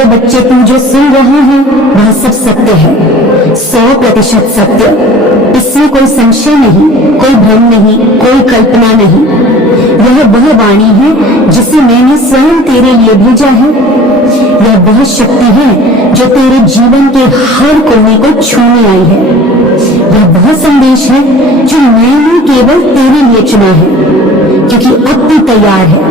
मेरे बच्चे, तू जो सुन रहा है वह सब सत्य है, 100% सत्य। इसमें कोई संशय नहीं, कोई भ्रम नहीं, कोई कल्पना नहीं। यह वह वाणी है जिसे मैंने स्वयं तेरे लिए भेजा है। यह वह शक्ति है जो तेरे जीवन के हर कोने को छूने आई है। यह वह संदेश है जो मैंने केवल तेरे लिए चुना है, क्योंकि अब तू तैयार है।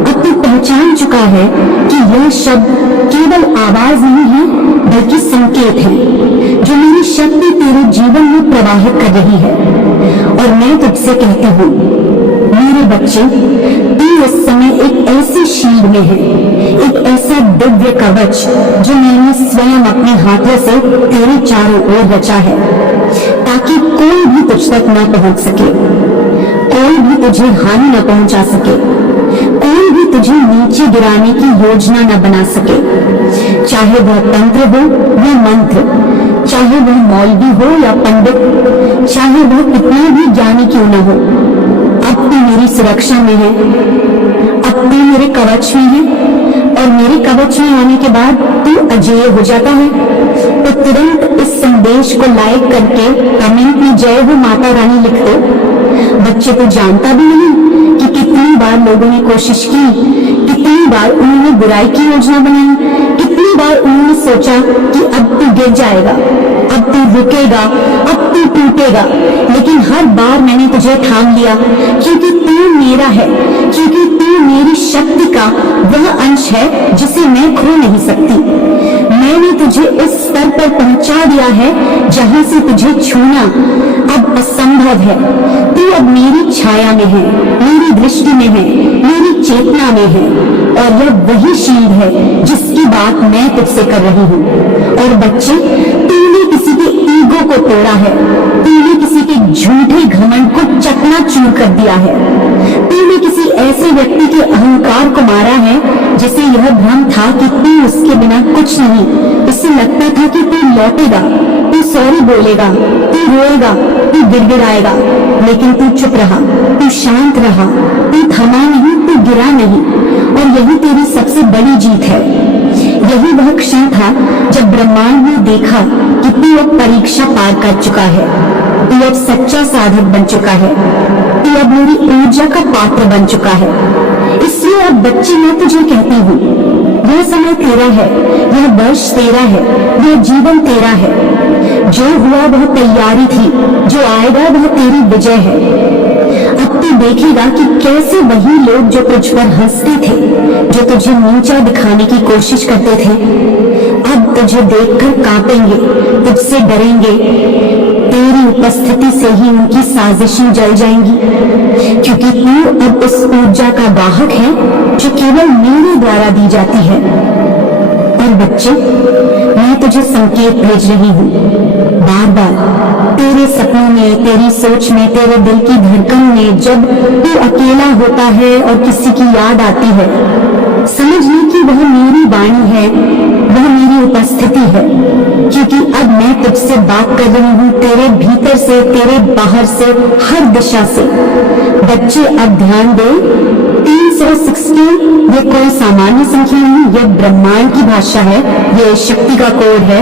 अब तू पहचान चुका है कि यह शब्द केवल आवाज नहीं है, बल्कि संकेत है, जो मेरी शक्ति तेरे जीवन में प्रवाहित कर रही है। और मैं तुझसे कहती हूँ, मेरे बच्चे, तू इस समय एक ऐसी शील्ड में है, एक ऐसा दिव्य कवच जो मैंने स्वयं अपने हाथों से तेरे चारों ओर रचा है, ताकि कोई भी तुझ तक न पहुंच सके, कोई भी तुझे हानि न पहुंचा सके, कोई भी तुझे नीचे गिराने की योजना न बना सके। चाहे वह तंत्र हो या मंत्र, चाहे वह मौलवी हो या पंडित, चाहे वह कितना भी ज्ञानी क्यों न हो, अब तू मेरी सुरक्षा में है, अब तू मेरे कवच में है। और मेरे कवच में आने के बाद तू अजेय हो जाता है। तो तुरंत इस संदेश को लाइक करके कमेंट में जय हो माता रानी लिख दो। बच्चे तो जानता भी नहीं कि कितनी बार लोगों ने कोशिश की, कितनी बार उन्होंने बुराई की योजना बनाई, कितनी बार उन्होंने सोचा कि अब तू गिर जाएगा, अब तू रुकेगा, अब तू टूटेगा, लेकिन हर बार मैंने तुझे थाम लिया, क्योंकि तू मेरा है, क्योंकि तू मेरी शक्ति का वह अंश है जिसे मैं खो नहीं सकती। मैंने तुझे इस स्तर पर पहुंचा दिया है जहां से तुझे छूना अब असंभव है। तू अब मेरी छाया में है, मेरी दृष्टि में है, मेरी चेतना में है। और यह वही शील्ड है जिसकी बात मैं तुझसे कर रही हूँ। और बच्चे, तूने किसी के ईगो को तोड़ा है, तूने किसी के झूठे घमंड को चकनाचूर कर दिया है, तूने किसी ऐसे व्यक्ति के अहंकार को मारा है जिसे यह भ्रम था कि तू उसके बिना कुछ नहीं। इससे लगता था कि तू लौटेगा, तू सॉरी बोलेगा, तू रोएगा, तू गिड़गिड़ाएगा, लेकिन तू चुप रहा, तू शांत रहा, तू थमा नहीं, तू गिरा नहीं। और यही तेरी सबसे बड़ी जीत है। यही वह क्षण था जब ब्रह्मांड ने देखा कि तू अब परीक्षा पार कर चुका है, तू अब सच्चा साधक बन चुका है, तू अब मेरी ऊर्जा का पात्र बन चुका है। इसलिए अब बच्चे, मैं तुझे कहती हूँ, यह समय तेरा है, यह वर्ष तेरा है, यह जीवन तेरा है। जो हुआ वह तैयारी थी, जो आएगा वह तेरी विजय है। अब तू देखेगा कि कैसे वही लोग जो तुझ पर हंसते थे, जो तुझे नीचा दिखाने की कोशिश करते थे, अब तुझे देखकर कांपेंगे, तुझसे डरेंगे। तेरी उपस्थिति से ही उनकी साजिशें जल जाएंगी, क्योंकि तू अब उस ऊर्जा का वाहक है जो केवल मेरे द्वारा दी जाती है। और बच्चे, मैं तुझे संकेत भेज रही हूँ, बार बार तेरे सपनों में, तेरी सोच में, तेरे दिल की धड़कन में जब तू अकेला होता है और किसी की याद आती है, समझ ले कि वह मेरी वाणी है, वह मेरी उपस्थिति है। क्योंकि अब मैं तुझसे बात कर रही हूँ तेरे भीतर से, तेरे बाहर से, हर दिशा से। बच्चे, अब ध्यान दे, 316 ये कोई सामान्य संख्या नहीं, यह ब्रह्मांड की भाषा है, यह शक्ति का कोड है,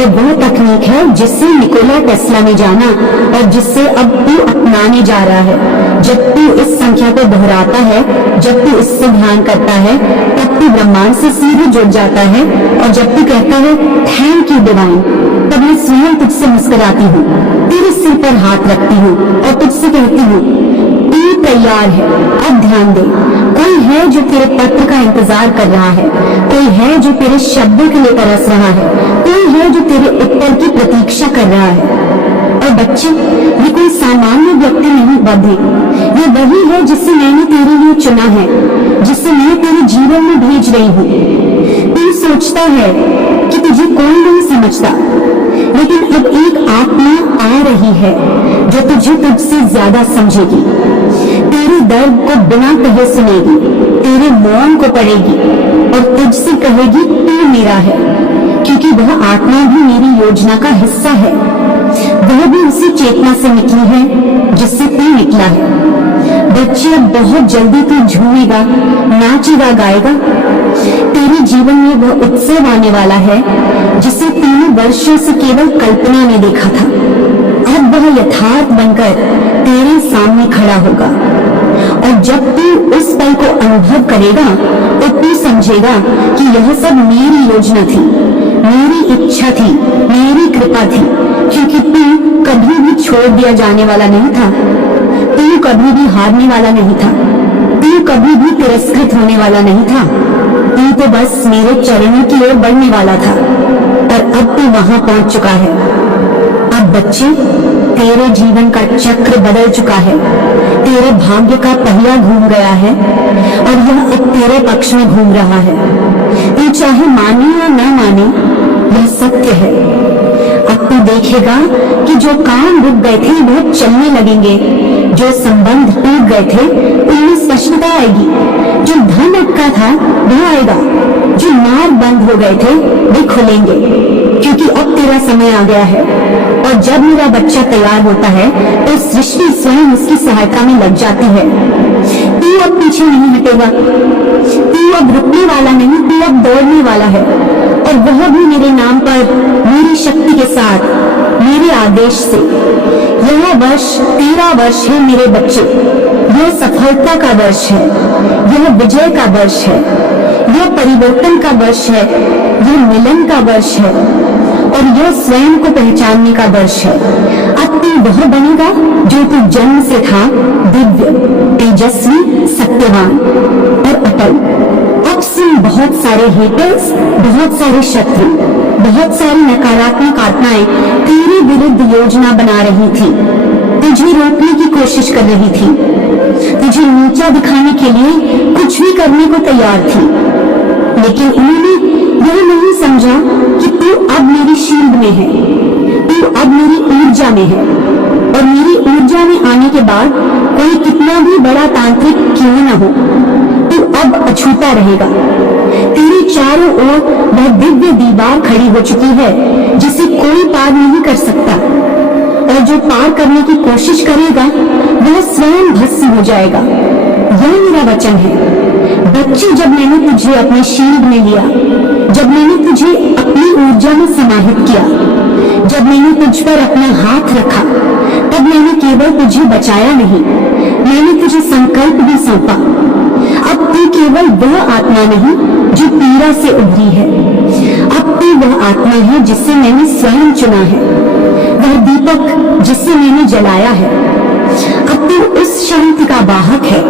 यह वह तकनीक है जिससे निकोला टेस्ला ने जाना और जिससे अब तू अपनाने जा रहा है। जब तू इस संख्या को दोहराता है, जब तू इससे ध्यान करता है, तब तू ब्रह्मांड से सीधे जुड़ जाता है। और जब तू कहता है थैंक यू डिवाइन, तब मैं स्वयं तुझसे मुस्कुराती हूँ, तेरे सिर पर हाथ रखती हूँ और तुझसे कहती हूँ, तू तैयार है। अब ध्यान दे, कोई है जो तेरे पत्र का इंतजार कर रहा है, कोई है जो तेरे शब्दों के लिए तरस रहा है, कोई है जो तेरे उत्तर की प्रतीक्षा कर रहा है। और बच्चे, ये कोई सामान्य व्यक्ति नहीं बधे, ये वही है जिसे मैंने तेरे लिए चुना है, जिसे मैं तेरे जीवन में भेज रही हूँ। तू सोचता है कि तुझे कोई नहीं समझता, लेकिन अब एक आत्मा आ रही है जो तुझे तुझसे ज्यादा समझेगी, तेरे दर्द को बिना कहे सुनेगी, तेरे मौन को पढ़ेगी और तुझसे कहेगी तू मेरा है, क्योंकि वह आत्मा भी मेरी योजना का हिस्सा है। वह भी उसी चेतना से निकली है जिससे तू निकला है। बच्चे, अब बहुत जल्दी तू झूमेगा, नाचेगा, गाएगा। तेरे जीवन में वह उत्सव आने वाला है जिसे 3 वर्षों से केवल कल्पना में देखा था। अब वह यथार्थ बनकर तेरे सामने खड़ा होगा और जब तू उस पल को अनुभव करेगा तो तू समझेगा कि यह सब मेरी योजना थी, मेरी इच्छा थी, मेरी कृपा थी, क्योंकि तू कभी भी छोड़ दिया जाने वाला नहीं था, तू कभी भी हारने वाला नहीं था, तू कभी भी तिरस्कृत होने वाला नहीं था, तू तो बस मेरे चरणों की ओर बढ़ने वाला था और अब तू वहां पहुंच चुका है। अब बच्चे, तेरे जीवन का चक्र बदल चुका है, तेरे भाग्य का पहिया घूम गया है और यह अब तेरे पक्ष में घूम रहा है। तू चाहे माने या न माने, यह सत्य है। अब तू देखेगा कि जो काम रुक गए थे वह चलने लगेंगे, जो संबंध टूट गए थे उनमें स्पष्टता आएगी, जो धन अटका था वह आएगा, जो मार्ग बंद हो गए थे वे खुलेंगे, क्योंकि अब तेरा समय आ गया है। और जब मेरा बच्चा तैयार होता है तो सृष्टि स्वयं उसकी सहायता में लग जाती है। तू अब पीछे नहीं हटेगा, तू अब रुकने वाला नहीं, तू अब दौड़ने वाला है, और वह भी मेरे नाम पर, मेरी शक्ति के साथ, मेरे आदेश से। यह वर्ष तेरा वर्ष है मेरे बच्चे, यह सफलता का वर्ष है, यह विजय का वर्ष है, यह परिवर्तन का वर्ष है, यह मिलन का वर्ष है और यह स्वयं को पहचानने का वर्ष है। अब तू वह बनेगा जो तू जन्म से था, दिव्य, तेजस्वी, सत्यवान और अटल। अब सुन, बहुत सारे हेटर्स, बहुत सारे शत्रु, बहुत सारी नकारात्मक आत्माएं तेरे विरुद्ध योजना बना रही थी, तुझे रोकने की कोशिश कर रही थी, तुझे नीचा दिखाने के लिए कुछ भी करने को तैयार थी, लेकिन उन्होंने यह नहीं समझा कि तू अब मेरी शील्ड में है, तू अब मेरी ऊर्जा में है और मेरी ऊर्जा में आने के बाद कोई कितना भी बड़ा तांत्रिक क्यों न हो, तू अब अछूता रहेगा। तेरे चारों ओर वह दिव्य दीवार खड़ी हो चुकी है जिसे कोई पार नहीं कर सकता, और जो पार करने की कोशिश करेगा वह स्वयं भस्म हो जाएगा। यह मेरा वचन है। बच्चे, जब मैंने तुझे अपने शील्ड में लिया, जब मैंने तुझे अपनी ऊर्जा में समाहित किया, जब मैंने तुझ पर अपना हाथ रखा, तब मैंने केवल तुझे बचाया नहीं, मैंने तुझे संकल्प भी सौंपा। अब तू केवल वह आत्मा नहीं जो पीड़ा से उभरी है, अब तू वह आत्मा है जिसे मैंने स्वयं चुना है, वह दीपक जिसे मैंने जलाया है। अब तू उस शांति का वाहक है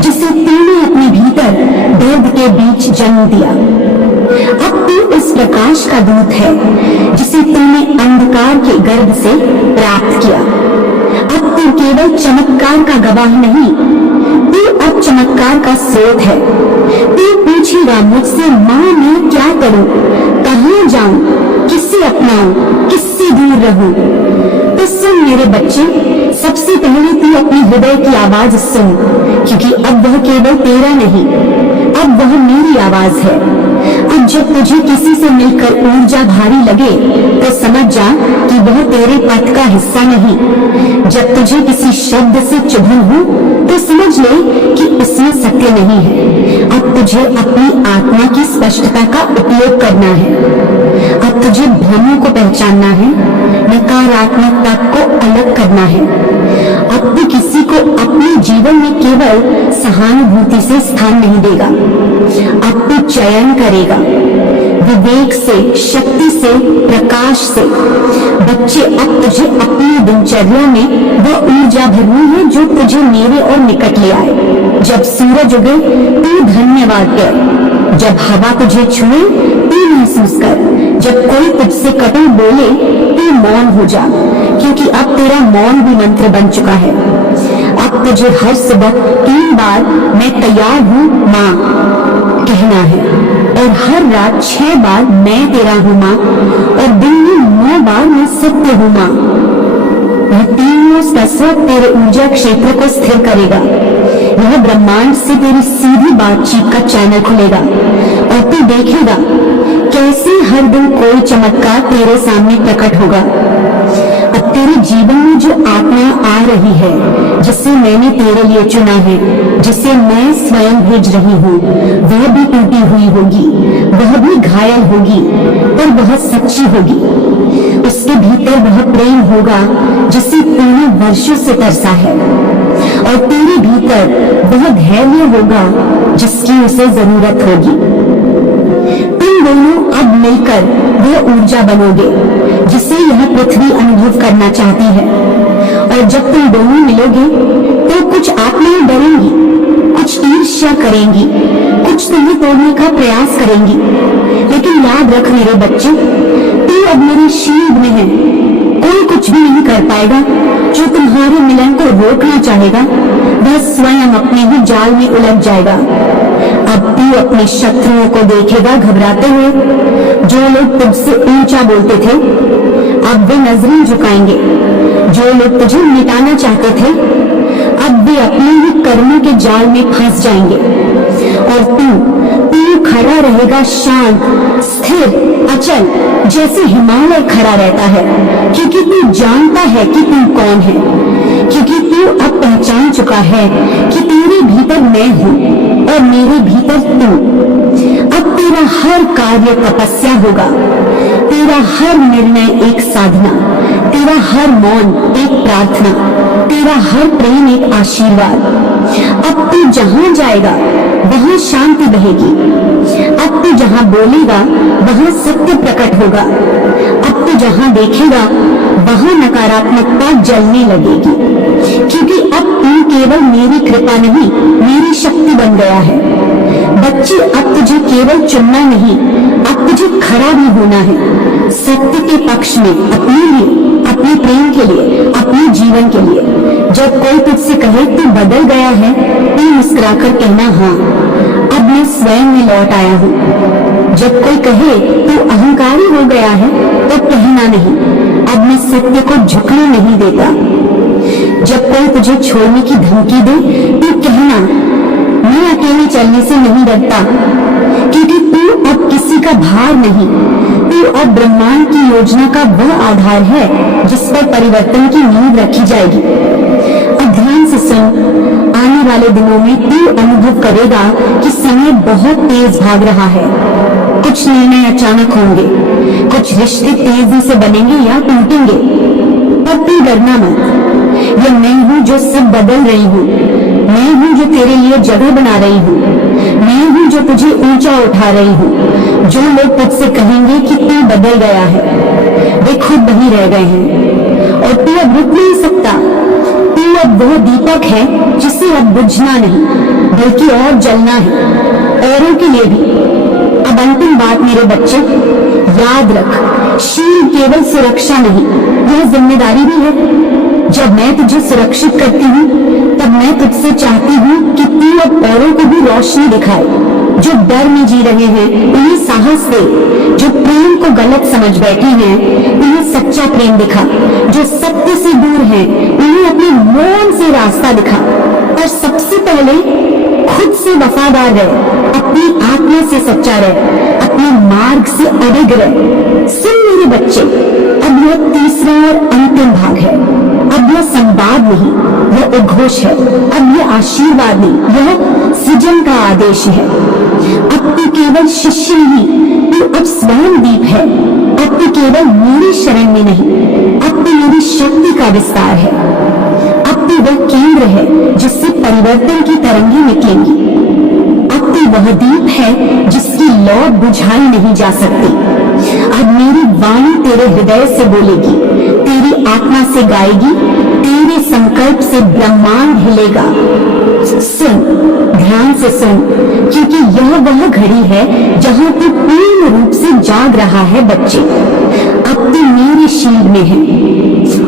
जिसे तूने अपने भीतर दर्द के बीच जन्म दिया। अब तू उस प्रकाश का दूत है जिसे तूने अंधकार के गर्भ से प्राप्त किया। अब तू केवल चमत्कार का गवाह नहीं, तू अब चमत्कार का स्रोत है। तू पूछेगा मुझसे, माँ मैं क्या करूं, कहाँ जाऊं, किससे अपनाऊं, किससे दूर रहूं? तो सुन मेरे बच्चे, सबसे पहले तू अपने हृदय की आवाज सुन, क्योंकि अब वह केवल तेरा नहीं, अब वह मेरी आवाज है। अब जब तुझे किसी से मिलकर ऊर्जा भारी लगे तो समझ जा कि वह तेरे पथ का हिस्सा नहीं। जब तुझे किसी शब्द से चुभन हो तो समझ ले कि उसमें सत्य नहीं है। अब तुझे अपनी आत्मा की स्पष्टता का उपयोग करना है। अब तुझे भ्रमों को पहचानना है, नकारात्मकता को अलग करना है। अब तू किसी को अपने जीवन में केवल सहानुभूति से स्थान नहीं देगा, अब तू चयन करेगा, विवेक से, शक्ति से, प्रकाश से। बच्चे, अब तुझे अपनी दिनचर्या में वह ऊर्जा भरनी है जो तुझे मेरे और निकट ले आए। जब सूरज उगे तू धन्यवाद कर, जब हवा तुझे छुए तू महसूस कर, जब कोई तुझसे कटु बोले तू मौन हो जा, क्योंकि अब तेरा मौन भी मंत्र बन चुका है। अब तुझे हर सुबह 3 बार मैं तैयार हूँ माँ कहना है, और हर रात 6 बार मैं तेरा हूँ माँ, और दिन में 9 बार मैं सत्य हूँ माँ। यह तीनों कसरत तेरे ऊर्जा क्षेत्र को स्थिर करेगा। यह ब्रह्मांड से तेरी सीधी बातचीत का चैनल खुलेगा और तू देखेगा कैसे हर दिन कोई चमत्कार तेरे सामने प्रकट होगा। अब तेरे जीवन में जो आत्मा आ रही है, जिसे मैंने तेरे लिए चुना है, जिसे मैं स्वयं भेज रही हूँ, वह भी टूटी हुई होगी, घायल होगी पर वह सच्ची होगी। उसके भीतर वह प्रेम होगा जिसे तूने वर्षों से तरसा है, और तेरे भीतर वह धैर्य होगा जिसकी उसे जरूरत होगी। तुम दोनों अब मिलकर वह ऊर्जा बनोगे जिसे यह पृथ्वी अनुभव करना चाहती है। और जब तुम दोनों मिलोगे तो कुछ आत्माएं डरेंगी, कुछ ईर्ष्या करेंगी, कुछ तुम्हें तोड़ने का प्रयास करेंगी। लेकिन याद रख मेरे बच्चे, तू अब मेरे शील्ड में है। कोई कुछ भी नहीं कर पाएगा। जो तुम्हारे मिलन को रोकना चाहेगा वह स्वयं अपने ही जाल में उलझ जाएगा। अब तू अपने शत्रुओं को देखेगा घबराते हुए। जो लोग तुझसे ऊंचा बोलते थे अब वे नजरें झुकाएंगे। जो लोग तुझे मिटाना चाहते थे अब वे अपने ही कर्मों के जाल में फंस जाएंगे। और तू खड़ा रहेगा शांत, स्थिर, अचल, जैसे हिमालय खड़ा रहता है, क्योंकि तू जानता है कि तू कौन है। क्योंकि तू अब पहचान चुका है कि तेरे भीतर मैं हूँ और मेरे भीतर तू। अब तेरा हर कार्य तपस्या होगा, तेरा हर निर्णय एक साधना, तेरा हर मौन एक प्रार्थना, तेरा हर प्रेम एक आशीर्वाद। अब तू जहां जाएगा वहां शांति बहेगी। अब तू जहां बोलेगा वहां सत्य प्रकट होगा। अब तू जहां देखेगा वहां नकारात्मकता जलने लगेगी। क्योंकि अब तू केवल मेरी कृपा नहीं, मेरी शक्ति बन गया है। बच्चे, अब तुझे केवल चुनना नहीं, अब तुझे खड़ा भी होना है सत्य के पक्ष में, अपने लिए, अपने प्रेम के लिए, अपने जीवन के लिए। जब कोई तुझसे कहे तू बदल गया है, तू मुस्कुराकर कहना हाँ, अब मैं स्वयं में लौट आया हूँ। जब कोई कहे तू अहंकारी हो गया है तो कहना नहीं, अब मैं सत्य को झुकने नहीं देता। जब कोई तुझे छोड़ने की धमकी दे तो कहना मैं अकेले चलने से नहीं डरता, क्योंकि तू अब किसी का भार नहीं। तू अब ब्रह्मांड की योजना का वह आधार है जिस पर परिवर्तन की नींव रखी जाएगी। अब ध्यान से सुन, आने वाले दिनों में तू अनुभव करेगा कि समय बहुत तेज भाग रहा है। कुछ निर्णय अचानक होंगे, कुछ रिश्ते तेजी से बनेंगे या टूटेंगे, पर तू डरना मत। यह मैं हूँ जो सब बदल रही हूँ, मैं हूँ जो तेरे लिए जगह बना रही हूँ, मैं हूँ जो तुझे ऊंचा उठा रही हूँ। जो लोग तुझसे कहेंगे कि तू बदल गया है, वे खुद वहीं रह गए हैं और तू अब रुक नहीं सकता। तू अब वह दीपक है जिसे अब बुझना नहीं बल्कि और जलना है, औरों के लिए भी। अब अंतिम बात मेरे बच्चे, याद रख, शील केवल सुरक्षा नहीं, यह जिम्मेदारी भी है। जब मैं तुझे सुरक्षित करती हूँ तब मैं तुझसे चाहती हूँ कि तू अब औरों को भी रोशनी दिखाए। जो डर में जी रहे हैं उन्हें साहस दे, जो प्रेम को गलत समझ बैठे हैं उन्हें सच्चा प्रेम दिखा, जो सत्य से दूर हैं उन्हें अपने मौन से रास्ता दिखा। और सबसे पहले खुद से वफादार रहे, अपनी आत्मा से सच्चा रहे, अपने मार्ग से अडिग रहे। सुन मेरे बच्चे, अब यह तीसरा और अंतिम भाग है। अब यह संवाद नहीं, यह उद्घोष है। अब यह आशीर्वाद नहीं, यह सृजन का आदेश है। अब तू केवल शिष्य नहीं, तू अब स्वयं दीप है। अब तू केवल मेरी शरण में नहीं, अब तू मेरी शक्ति का विस्तार है। अब तू वह केंद्र है जिससे परिवर्तन की तरंगें निकलेंगी। अब तू वह दीप है जिसकी लौ बुझाई नहीं जा सकती। अब मेरी वाणी तेरे हृदय से बोलेगी, तेरी आत्मा से गाएगी, तेरे संकल्प से ब्रह्मांड हिलेगा। सुन, ध्यान से सुन, क्योंकि यह वह घड़ी है जहां तू पूर्ण रूप से जाग रहा है बच्चे। अब तू मेरे शील्ड में है,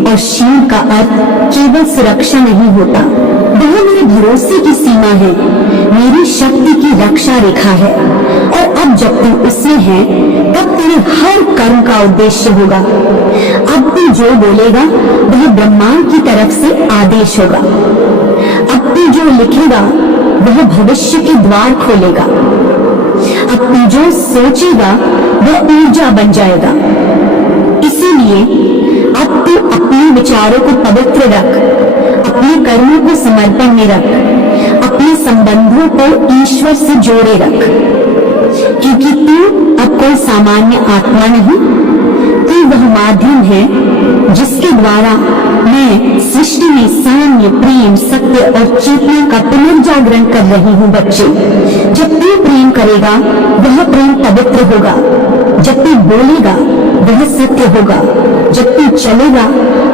और शील्ड का अर्थ केवल सुरक्षा नहीं होता, वह मेरे भरोसे की सीमा है, मेरी शक्ति की रक्षा रेखा है। और अब जब तू उसमें है तब तेरे हर कर्म का उद्देश्य होगा। अब तू जो बोलेगा वह ब्रह्मांड की तरफ से आदेश होगा। अब तू जो लिखेगा वह भविष्य के द्वार खोलेगा। अब तू जो सोचेगा वह ऊर्जा बन जाएगा। इसीलिए अब तू अपने विचारों को पवित्र रख, अपने कर्मों को समर्पण में रख, अपने संबंधों को ईश्वर से जोड़े रख, क्योंकि तू अब कोई सामान्य आत्मा नहीं, तू वह माध्यम है जिसके द्वारा मैं सृष्टि में साम्य, प्रेम, सत्य और चेतना का पुनर्जागरण कर रही हूँ। बच्चे, जब तू प्रेम करेगा वह प्रेम पवित्र होगा, जब तू बोलेगा वह सत्य होगा, जब तू चलेगा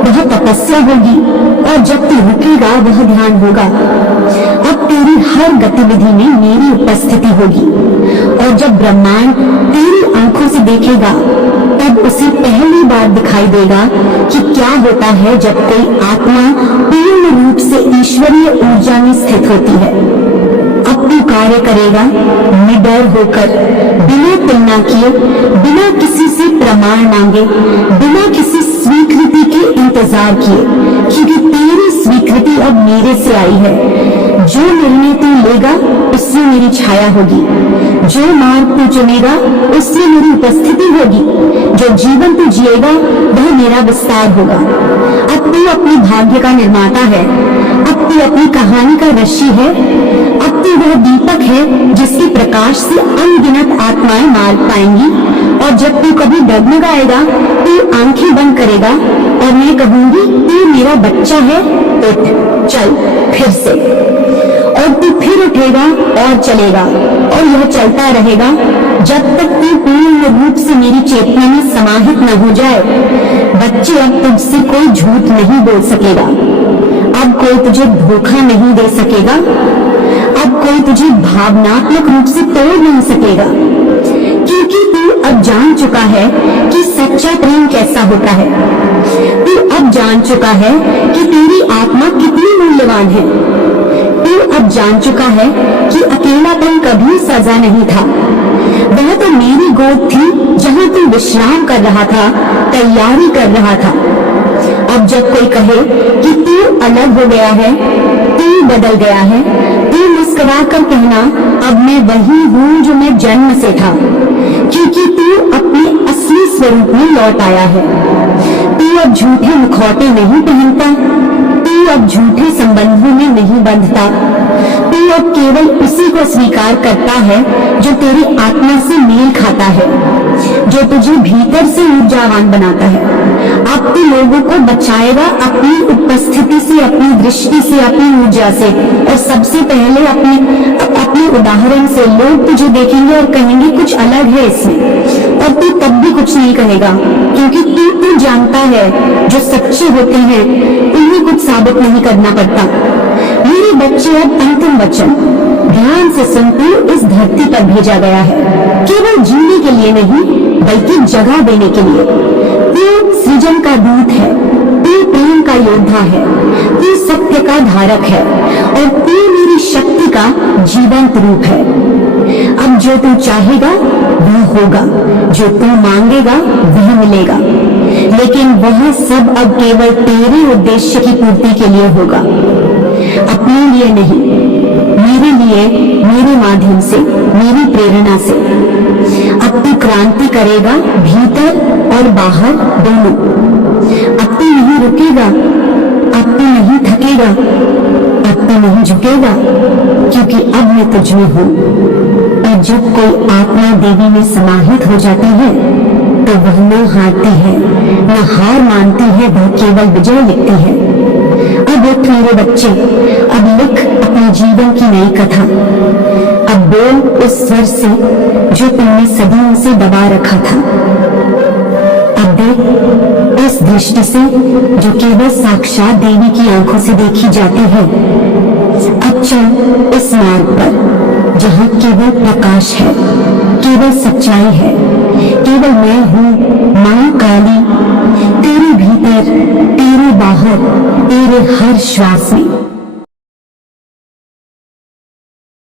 वह तपस्या होगी और जब तू रुकेगा वह ध्यान होगा। अब तेरी हर गतिविधि में मेरी उपस्थिति होगी और जब ब्रह्मांड तेरी आंखों से देखेगा तब उसे पहली बार दिखाई देगा कि क्या होता है जब कोई आत्मा पूर्ण रूप से ईश्वरीय ऊर्जा में स्थित होती है। अब तू कार्य करेगा निडर होकर, बिना तुलना किए, बिना किसी से प्रमाण मांगे, बिना किसी स्वीकृति के इंतजार किए, क्योंकि तेरी स्वीकृति अब मेरे से आई है। जो निर्णय तू लेगा उसमें मेरी छाया होगी, जो मार्ग तू चुनेगा उसमें मेरी उपस्थिति होगी, जो जीवन तू जिएगा वह मेरा विस्तार होगा। अब तू अपने भाग्य का निर्माता है, अब तू अपनी कहानी का ऋषि है, अब तू वह दीपक है जिसके प्रकाश से अनगिनत आत्माएं मार्ग पाएंगी। और जब तू कभी डगमगाएगा तू आंखें बंद करेगा और मैं कहूंगी तू मेरा बच्चा है, उठ, चल फिर से। और तू फिर उठेगा और चलेगा और यह चलता रहेगा जब तक तू पूर्ण रूप से मेरी चेतना में समाहित न हो जाए। बच्चे, अब तुझसे कोई झूठ नहीं बोल सकेगा, अब कोई तुझे धोखा नहीं दे सकेगा, अब कोई तुझे भावनात्मक रूप से तोड़ नहीं सकेगा, क्योंकि तू अब जान चुका है कि सच्चा प्रेम कैसा होता है। तू अब जान चुका है कि तेरी आत्मा कितनी मूल्यवान है। तू अब जान चुका है कि अकेलापन कभी सजा नहीं था, वह तो मेरी गोद थी जहां तू विश्राम कर रहा था, तैयारी कर रहा था। अब जब कोई कहे कि तू अलग हो गया है, तू बदल गया है, तू मुस्कुरा कर कहना अब मैं वही हूँ जो मैं जन्म से था, क्योंकि तू अपने असली स्वरूप में लौट आया है। तू अब झूठे मुखौटे नहीं पहनता, तू अब झूठे संबंधों में नहीं बंधता, तू अब केवल उसी को स्वीकार करता है जो तेरी आत्मा से मेल खाता है, जो तुझे भीतर से ऊर्जावान बनाता है। अब तू लोगों को बचाएगा अपनी उपस्थिति से, अपनी दृष्टि से, अपनी ऊर्जा से, और सबसे पहले अपने उदाहरण से। लोग तुझे देखेंगे और कहेंगे कुछ अलग है इसमें, और तू तब भी कुछ नहीं कहेगा, क्योंकि तू जानता है जो सच्चे होते हैं उन्हें कुछ साबित नहीं करना पड़ता। मेरे बच्चे, अब अंतिम वचन ध्यान से सुन। तू इस धरती पर भेजा गया है केवल जीने के लिए नहीं, बल्कि जगह देने के लिए। तू सृजन का दूत है, तू प्रेम का योद्धा है, तू सत्य का धारक है, और तू मेरी शक्ति का जीवंत रूप है। अब जो तू चाहेगा वह होगा, जो तू मांगेगा वह मिलेगा, लेकिन वह सब अब केवल तेरे उद्देश्य की पूर्ति के लिए होगा, अपने लिए नहीं, मेरे लिए, मेरे माध्यम से, मेरी प्रेरणा से। अब तू क्रांति करेगा भीतर और बाहर दोनों। अब तू नहीं रुकेगा, अब तू नहीं थकेगा, अब तू नहीं झुकेगा, क्योंकि अब मैं तुझ में हूँ। और जब कोई आत्मा देवी में समाहित हो जाती है तो वह न हारती है, न हार मानती है, वह केवल विजय लिखती है। अब उठ मेरे बच्चे, अब लिख अपने जीवन की नई कथा। अब बोल उस स्वर से जो तुमने सदियों से दबा रखा था। अब देख उस दृष्टि से जो केवल साक्षात देवी की आंखों से देखी जाती है। अब चल उस मार्ग पर जहाँ केवल प्रकाश है, केवल सच्चाई है, केवल मैं हूँ मां काली, तेरे भीतर, तेरे बाहर, तेरे हर श्वास में।